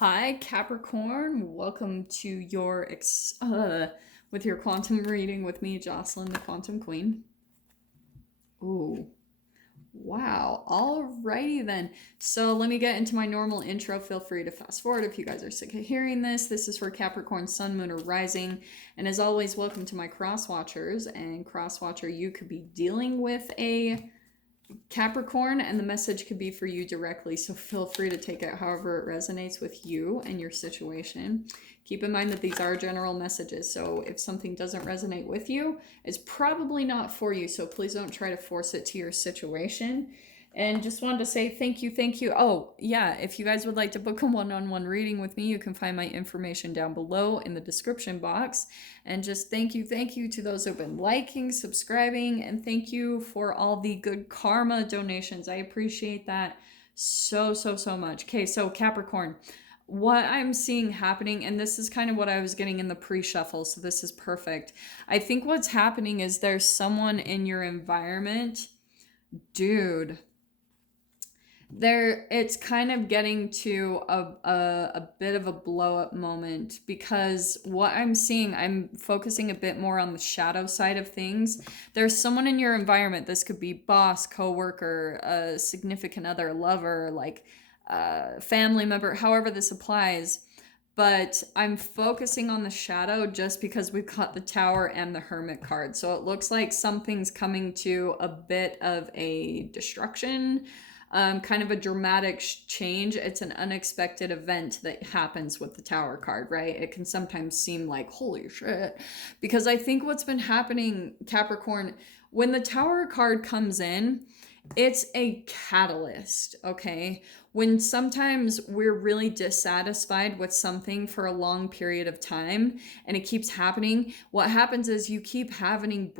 Hi, Capricorn. Welcome to your with your quantum reading with me, Jocelyn, the Quantum Queen. Ooh, wow. Alrighty then. So let me get into my normal intro. Feel free to fast forward if you guys are sick of hearing this. This is for Capricorn, Sun, Moon, or Rising. And as always, welcome to my cross watchers. And cross watcher, you could be dealing with a Capricorn, and the message could be for you directly, so feel free to take it however it resonates with you and your situation. Keep in mind that these are general messages, so if something doesn't resonate with you, it's probably not for you, so please don't try to force it to your situation. And just wanted to say thank you. Oh, yeah, if you guys would like to book a one-on-one reading with me, you can find my information down below in the description box. And just thank you to those who've been liking, subscribing, and thank you for all the good karma donations. I appreciate that so much. Okay, so Capricorn, what I'm seeing happening, and this is kind of what I was getting in the pre-shuffle, so this is perfect. I think what's happening is there's someone in your environment, dude, it's kind of getting to a bit of a blow up moment, because what I'm seeing, I'm focusing a bit more on the shadow side of things. There's someone in your environment. This could be boss, coworker, a significant other, lover, like family member, however this applies. But I'm focusing on the shadow just because we've got the Tower and the Hermit card. So it looks like something's coming to a bit of a destruction, kind of a dramatic change. It's an unexpected event that happens with the Tower card, right? It can sometimes seem like, holy shit. Because I think what's been happening, Capricorn, when the Tower card comes in, it's a catalyst, okay? When sometimes we're really dissatisfied with something for a long period of time and it keeps happening, what happens is you keep having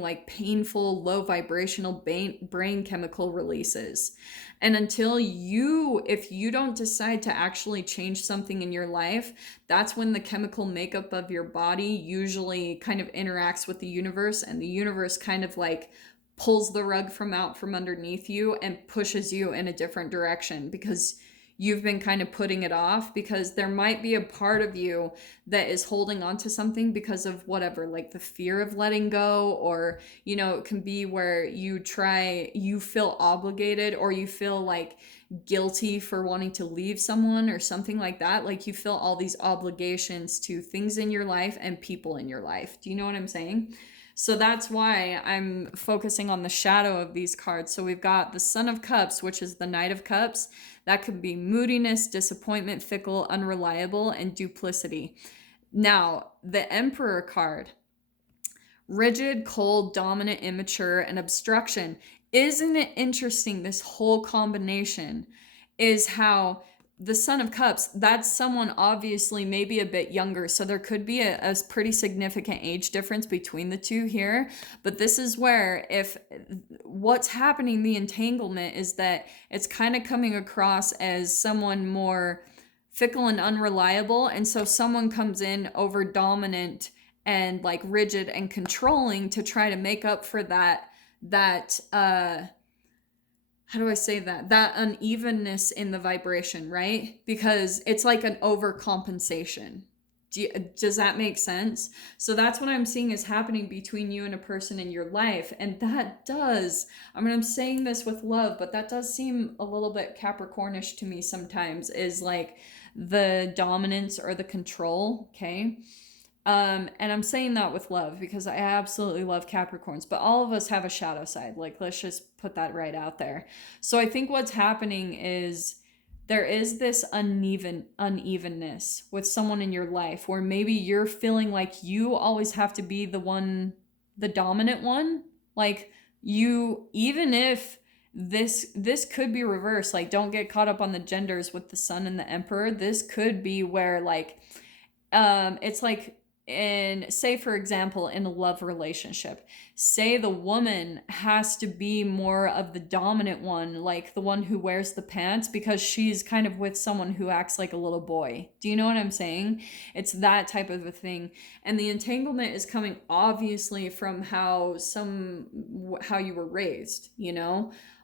like painful, low vibrational brain chemical releases. And if you don't decide to actually change something in your life, that's when the chemical makeup of your body usually kind of interacts with the universe, and the universe kind of like pulls the rug from underneath you and pushes you in a different direction, because you've been kind of putting it off, because there might be a part of you that is holding on to something because of whatever, like the fear of letting go, or it can be where you feel obligated, or you feel like guilty for wanting to leave someone or something like that. Like you feel all these obligations to things in your life and people in your life. Do you know what I'm saying? So that's why I'm focusing on the shadow of these cards. So we've got the Son of Cups, which is the Knight of Cups. That could be moodiness, disappointment, fickle, unreliable, and duplicity. Now, the Emperor card, rigid, cold, dominant, immature, and obstruction. Isn't it interesting? This whole combination is how the Son of Cups, that's someone obviously maybe a bit younger, so there could be a pretty significant age difference between the two here. But this is where, if what's happening, the entanglement is that it's kind of coming across as someone more fickle and unreliable, and so someone comes in over dominant and like rigid and controlling to try to make up for that how do I say that unevenness in the vibration, right? Because it's like an overcompensation. Does that make sense? So that's what I'm seeing is happening between you and a person in your life. And that does, I'm saying this with love, but that does seem a little bit Capricornish to me sometimes, is like the dominance or the control, okay? And I'm saying that with love because I absolutely love Capricorns, but all of us have a shadow side. Like, let's just put that right out there. So I think what's happening is there is this unevenness with someone in your life where maybe you're feeling like you always have to be the dominant one. Like even if this could be reversed, like don't get caught up on the genders with the Sun and the Emperor. This could be where like, it's like, in, say for example, in a love relationship, say the woman has to be more of the dominant one, like the one who wears the pants, because she's kind of with someone who acts like a little boy. Do you know what I'm saying? It's that type of a thing. And the entanglement is coming obviously from how you were raised,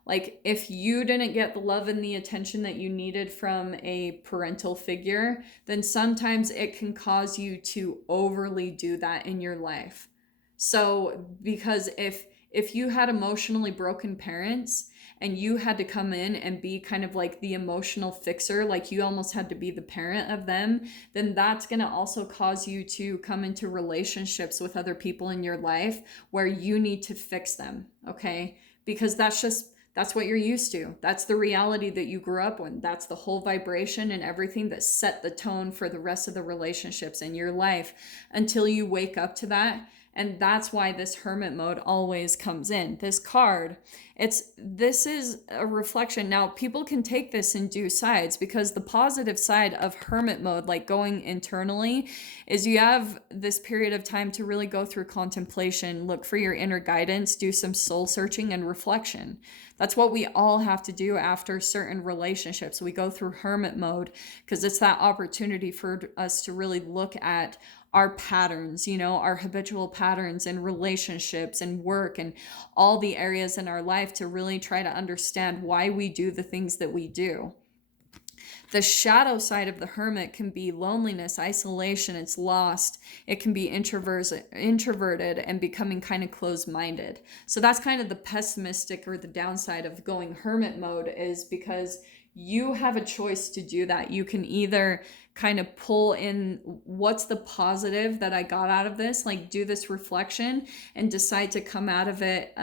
Like, if you didn't get the love and the attention that you needed from a parental figure, then sometimes it can cause you to overly do that in your life. So, because if you had emotionally broken parents and you had to come in and be kind of like the emotional fixer, like you almost had to be the parent of them, then that's going to also cause you to come into relationships with other people in your life where you need to fix them, okay? Because that's what you're used to. That's the reality that you grew up with. That's the whole vibration and everything that set the tone for the rest of the relationships in your life until you wake up to that. And that's why this hermit mode always comes in. This card, this is a reflection. Now, people can take this in two sides, because the positive side of hermit mode, like going internally, is you have this period of time to really go through contemplation, look for your inner guidance, do some soul searching and reflection. That's what we all have to do after certain relationships. We go through hermit mode because it's that opportunity for us to really look at our patterns, our habitual patterns in relationships and work and all the areas in our life, to really try to understand why we do the things that we do. The shadow side of the hermit can be loneliness, isolation, it's lost. It can be introverted and becoming kind of closed-minded. So that's kind of the pessimistic or the downside of going hermit mode, is because you have a choice to do that. You can either kind of pull in what's the positive that I got out of this, like do this reflection and decide to come out of it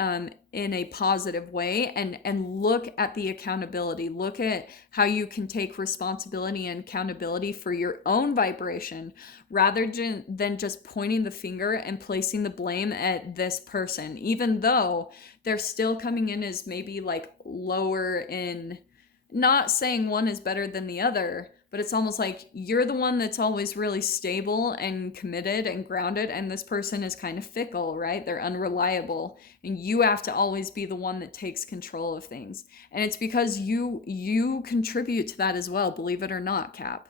in a positive way, and look at the accountability, look at how you can take responsibility and accountability for your own vibration, rather than just pointing the finger and placing the blame at this person, even though they're still coming in as maybe like lower in, not saying one is better than the other, but it's almost like you're the one that's always really stable and committed and grounded, and this person is kind of fickle, right? They're unreliable, and you have to always be the one that takes control of things. And it's because you contribute to that as well, believe it or not, Cap.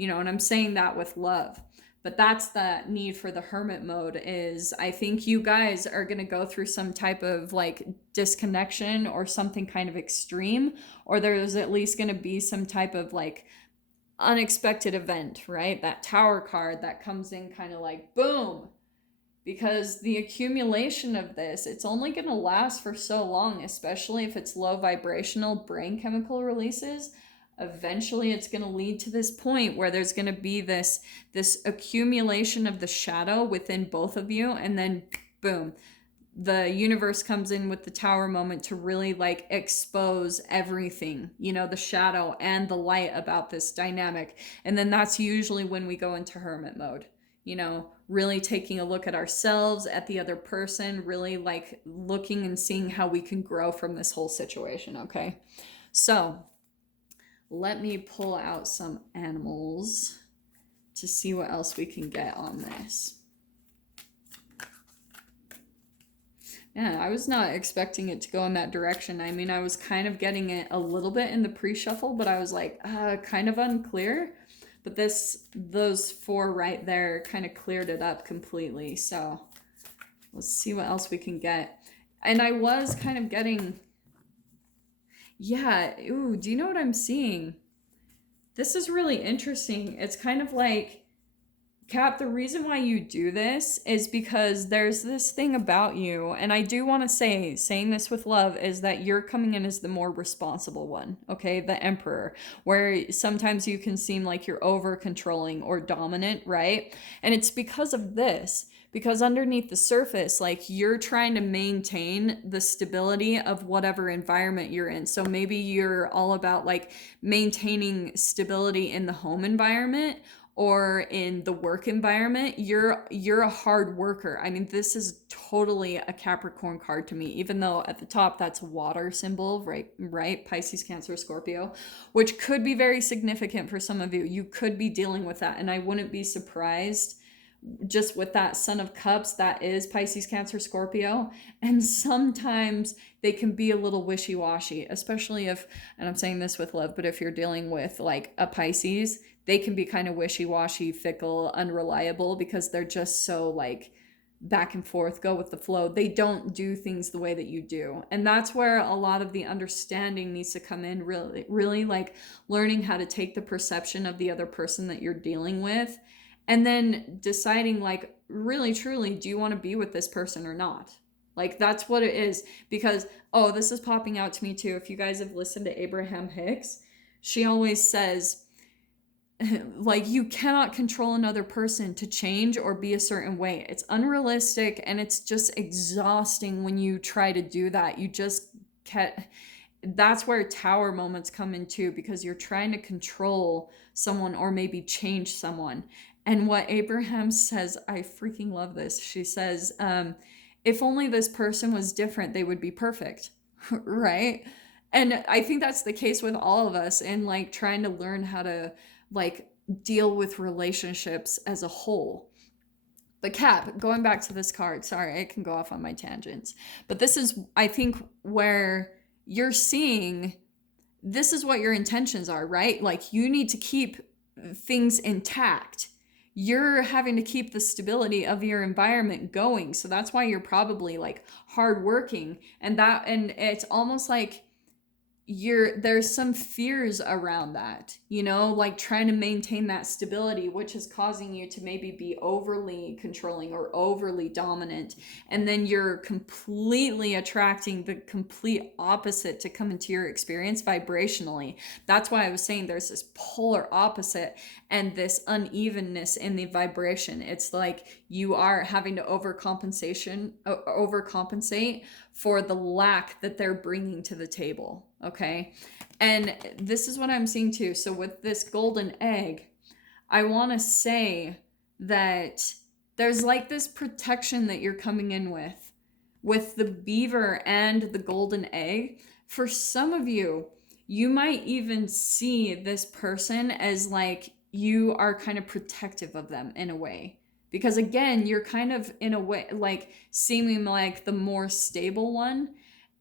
And I'm saying that with love. But that's the need for the hermit mode, is I think you guys are going to go through some type of like disconnection or something kind of extreme, or there's at least going to be some type of like unexpected event, right? That Tower card that comes in kind of like boom, because the accumulation of this, it's only going to last for so long, especially if it's low vibrational brain chemical releases. Eventually it's going to lead to this point where there's going to be this accumulation of the shadow within both of you, and then boom, the universe comes in with the Tower moment to really like expose everything, the shadow and the light about this dynamic. And then that's usually when we go into hermit mode, really taking a look at ourselves, at the other person, really like looking and seeing how we can grow from this whole situation. Okay, so let me pull out some animals to see what else we can get on this. Yeah, I was not expecting it to go in that direction. I mean, I was kind of getting it a little bit in the pre-shuffle, but I was like, kind of unclear. But those four right there kind of cleared it up completely. So let's see what else we can get. And I was kind of getting, yeah, ooh, do you know what I'm seeing? This is really interesting. It's kind of like, Cap, the reason why you do this is because there's this thing about you, and I do want to say, saying this with love, is that you're coming in as the more responsible one, okay? The Emperor, where sometimes you can seem like you're over controlling or dominant, right? And it's because of this, because underneath the surface, like you're trying to maintain the stability of whatever environment you're in. So maybe you're all about like maintaining stability in the home environment, or in the work environment. You're a hard worker. I mean, this is totally a Capricorn card to me, even though at the top that's a water symbol, right? Pisces, Cancer, Scorpio, which could be very significant for some of you. You could be dealing with that, and I wouldn't be surprised just with that Son of Cups, that is Pisces, Cancer, Scorpio. And sometimes they can be a little wishy-washy, especially if, and I'm saying this with love, but if you're dealing with like a Pisces, they can be kind of wishy-washy, fickle, unreliable, because they're just so like back and forth, go with the flow. They don't do things the way that you do. And that's where a lot of the understanding needs to come in, really, really like learning how to take the perception of the other person that you're dealing with and then deciding like, really, truly, do you want to be with this person or not? Like, that's what it is. Because, oh, this is popping out to me too. If you guys have listened to Abraham Hicks, she always says, like, you cannot control another person to change or be a certain way. It's unrealistic and it's just exhausting when you try to do that. You just can't. That's where tower moments come in too, because you're trying to control someone or maybe change someone. And what Abraham says, I freaking love this. She says, if only this person was different, they would be perfect. Right? And I think that's the case with all of us, and like trying to learn how to like deal with relationships as a whole. But Cap, going back to this card, sorry, I can go off on my tangents. But this is, I think, where you're seeing this is what your intentions are, right? Like, you need to keep things intact. You're having to keep the stability of your environment going. So that's why you're probably like hardworking. And it's almost like there's some fears around that, you know, like trying to maintain that stability, which is causing you to maybe be overly controlling or overly dominant. And then you're completely attracting the complete opposite to come into your experience vibrationally. That's why I was saying there's this polar opposite and this unevenness in the vibration. It's like you are having to overcompensate for the lack that they're bringing to the table. Okay. And this is what I'm seeing too. So with this golden egg, I want to say that there's like this protection that you're coming in with the beaver and the golden egg. For some of you, you might even see this person as like you are kind of protective of them in a way. Because again, you're kind of in a way like seeming like the more stable one.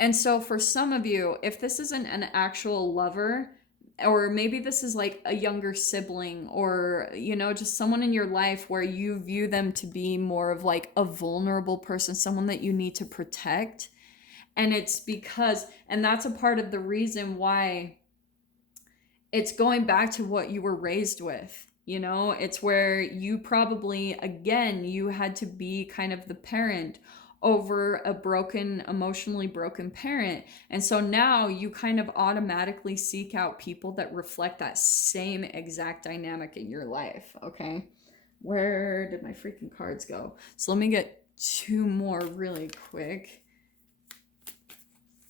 And so for some of you, if this isn't an actual lover, or maybe this is like a younger sibling, or, you know, just someone in your life where you view them to be more of like a vulnerable person, someone that you need to protect. And it's because, and that's a part of the reason why it's going back to what you were raised with. You know, it's where you probably, again, you had to be kind of the parent over a emotionally broken parent. And so now you kind of automatically seek out people that reflect that same exact dynamic in your life. Okay. Where did my freaking cards go? So let me get two more really quick.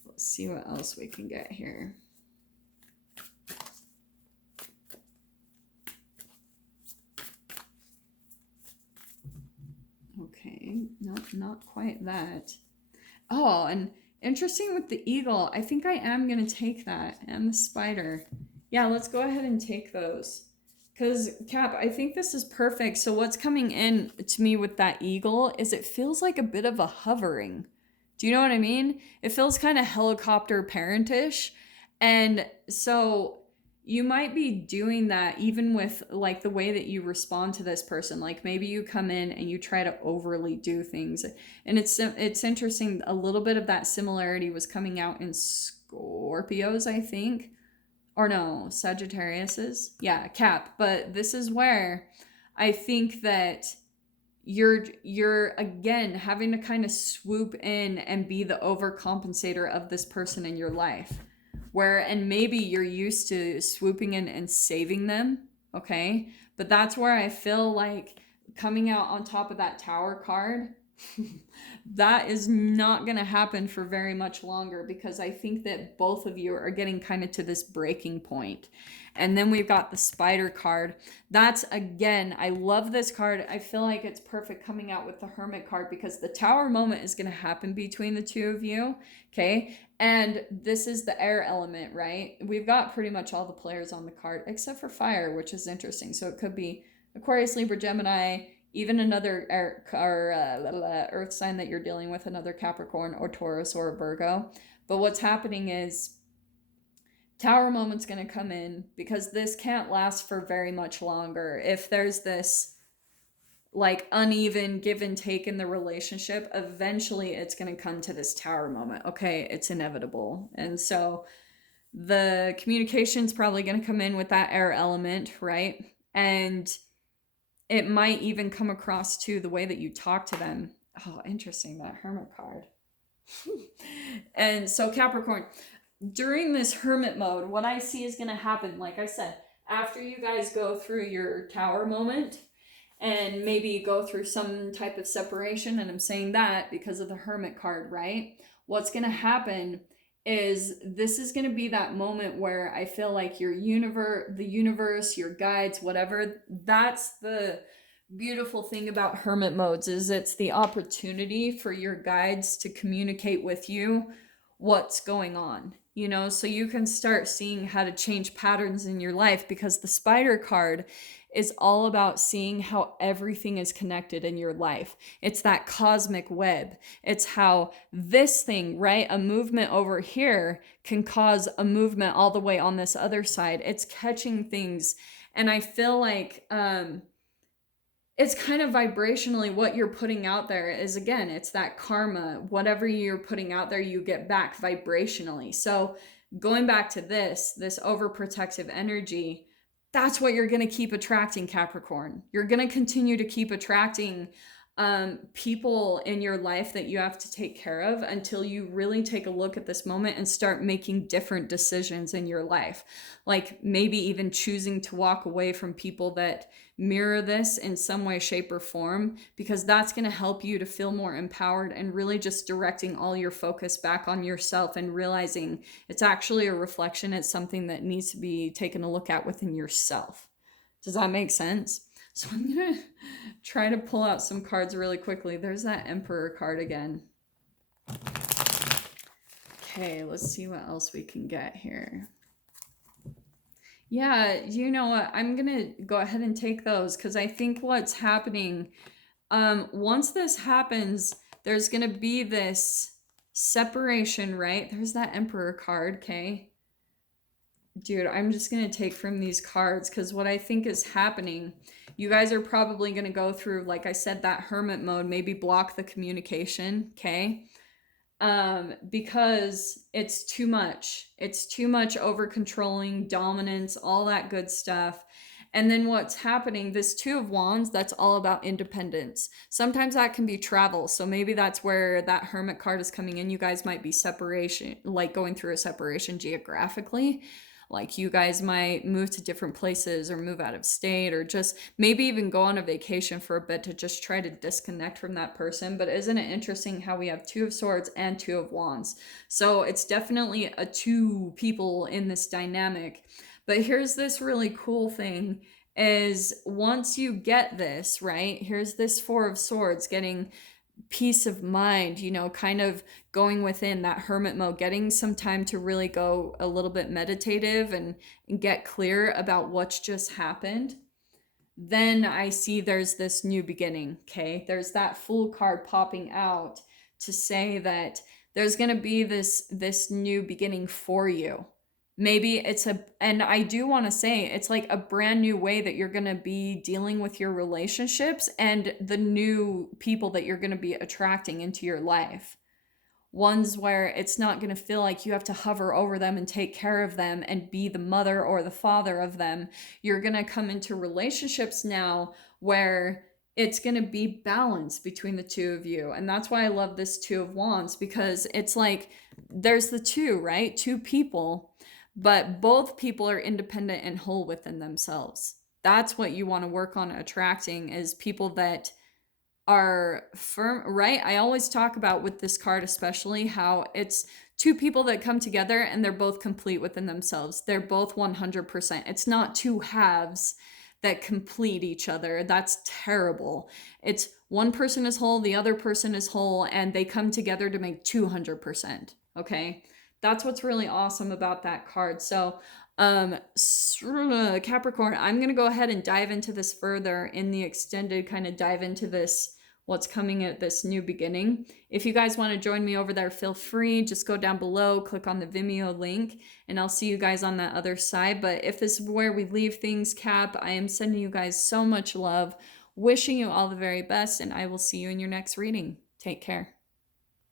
Let's see what else we can get here. Okay, not quite that. Oh, and interesting with the eagle. I think I am going to take that. And the spider. Yeah, let's go ahead and take those. Because, Cap, I think this is perfect. So what's coming in to me with that eagle is it feels like a bit of a hovering. Do you know what I mean? It feels kind of helicopter parentish. And so you might be doing that even with like the way that you respond to this person. Like maybe you come in and you try to overly do things. And it's interesting. A little bit of that similarity was coming out in Scorpios, I think. Or no, Sagittarius's. Yeah, Cap. But this is where I think that you're again having to kind of swoop in and be the overcompensator of this person in your life. And maybe you're used to swooping in and saving them, okay? But that's where I feel like coming out on top of that tower card, that is not going to happen for very much longer, because I think that both of you are getting kind of to this breaking point. And then we've got the spider card. That's, again, I love this card. I feel like it's perfect coming out with the hermit card, because the tower moment is going to happen between the two of you, okay? And this is the air element, right? We've got pretty much all the players on the card except for fire, which is interesting. So it could be Aquarius, Libra, Gemini, even another earth sign that you're dealing with, another Capricorn or Taurus or Virgo. But what's happening is tower moment's going to come in, because this can't last for very much longer. If there's this like uneven give and take in the relationship, eventually it's going to come to this tower moment. Okay, it's inevitable. And so the communication's probably going to come in with that air element, right? And it might even come across to the way that you talk to them. Oh, interesting, that Hermit card. And so Capricorn, during this hermit mode, what I see is going to happen, like I said, after you guys go through your tower moment and maybe go through some type of separation, and I'm saying that because of the hermit card, right? What's going to happen is this is going to be that moment where I feel like your universe, your guides, whatever, that's the beautiful thing about hermit modes, is it's the opportunity for your guides to communicate with you what's going on, so you can start seeing how to change patterns in your life, because the spider card is all about seeing how everything is connected in your life. It's that cosmic web. It's how this thing, right, a movement over here can cause a movement all the way on this other side. It's catching things. And I feel like it's kind of vibrationally what you're putting out there is, again, it's that karma. Whatever you're putting out there, you get back vibrationally. So going back to this overprotective energy, that's what you're going to keep attracting, Capricorn. You're going to continue to keep attracting people in your life that you have to take care of until you really take a look at this moment and start making different decisions in your life. Like maybe even choosing to walk away from people that mirror this in some way, shape, or form, because that's going to help you to feel more empowered and really just directing all your focus back on yourself and realizing it's actually a reflection. It's something that needs to be taken a look at within yourself. Does that make sense? So I'm going to try to pull out some cards really quickly. There's that Emperor card again. Okay, let's see what else we can get here. Yeah, you know what? I'm going to go ahead and take those, because I think what's happening, once this happens, there's going to be this separation, right? There's that Emperor card, okay? Dude, I'm just going to take from these cards, because what I think is happening, you guys are probably going to go through, like I said, that hermit mode, maybe block the communication, okay? Because it's too much. It's too much over controlling, dominance, all that good stuff. And then what's happening, this Two of Wands, that's all about independence. Sometimes that can be travel. So maybe that's where that Hermit card is coming in. You guys might be separation, like going through a separation geographically. Like you guys might move to different places or move out of state, or just maybe even go on a vacation for a bit to just try to disconnect from that person. But isn't it interesting how we have Two of Swords and Two of Wands? So it's definitely a two people in this dynamic. But here's this really cool thing is, once you get this, right? Here's this Four of Swords, getting peace of mind, kind of going within that hermit mode, getting some time to really go a little bit meditative and get clear about what's just happened. Then I see there's this new beginning, okay? There's that Fool card popping out to say that there's going to be this new beginning for you. Maybe it's and I do want to say it's like a brand new way that you're going to be dealing with your relationships and the new people that you're going to be attracting into your life. Ones where it's not going to feel like you have to hover over them and take care of them and be the mother or the father of them. You're going to come into relationships now where it's going to be balanced between the two of you. And that's why I love this Two of Wands, because it's like there's the two, right? Two people, but both people are independent and whole within themselves. That's what you want to work on attracting, is people that are firm, right? I always talk about with this card, especially, how it's two people that come together and they're both complete within themselves. They're both 100%. It's not two halves that complete each other. That's terrible. It's one person is whole, the other person is whole, and they come together to make 200%. Okay? That's what's really awesome about that card. So, Capricorn, I'm going to go ahead and dive into this further in the extended, kind of dive into this, what's coming at this new beginning. If you guys want to join me over there, feel free. Just go down below, click on the Vimeo link, and I'll see you guys on that other side. But if this is where we leave things, Cap, I am sending you guys so much love. Wishing you all the very best, and I will see you in your next reading. Take care.